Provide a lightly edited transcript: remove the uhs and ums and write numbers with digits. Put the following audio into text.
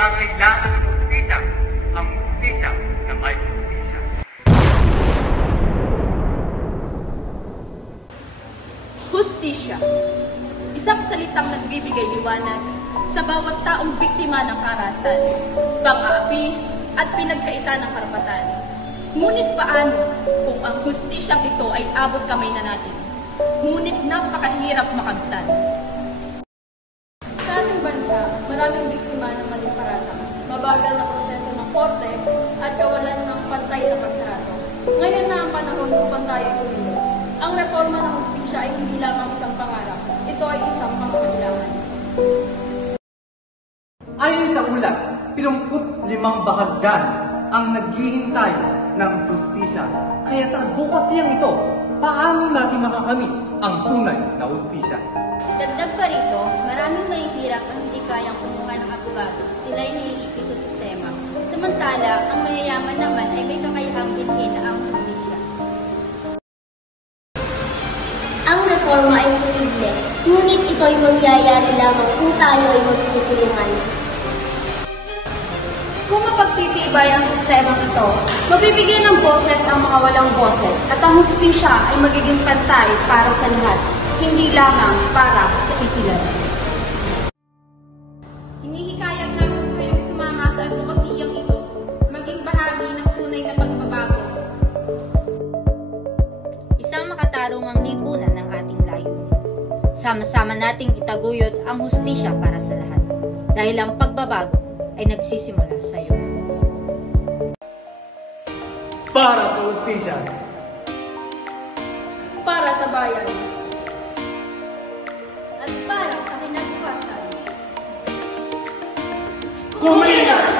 pangangailangan ng hustisya, ang hustisya na may hustisya. Hustisya. Isang salitang nagbibigay liwanag sa bawat taong biktima ng karahasan, pang-aapi at pinagkaitan ng karapatan. Ngunit paano kung ang hustisyang ito ay abot kamay na natin? Ngunit napakahirap makamtan. Sa ating bansa, maraming biktima ng maling paratang, mabagal na proseso ng korte at kawalan ng pantay na pagtrato. Ngayon na ang panahon upang tayo kumilos. Ang reforma ng hustisya ay hindi lamang isang pangarap, ito ay isang pangangailangan. Ayon sa ulat, 75 bahagdan ang naghihintay ng hustisya. Kaya sa advocacyang ito, paano natin makakamit ang tunay na hustisya? Dagdag pa rito, maraming mahihirap ang hindi kayang kumuha ng abogado. Sila ay naiipit sa sistema. Samantala, ang mayayaman naman ay may kakayahang bilhin na ang hustisya. Ang reforma ay posible, ngunit ito ay mangyayari lamang kung tayo ay magtutulungan. Kung mapagtitibay ang sistemang ito, mabibigyan ng boses ang mga walang boses at ang hustisya ay magiging pantay para sa lahat, hindi lamang para sa ikilan. Hinihikayat namin kayong sumama sa advokasiyang ito, maging bahagi ng tunay na pagbabago. Isang makatarungang lipunan ng ating layunin. Sama-sama nating itaguyod ang hustisya para sa lahat, dahil ang pagbabago ay nagsisimula sa iyo. Para sa hustisya. Para sa bayan. At para sa kinabukasan. Kumilos!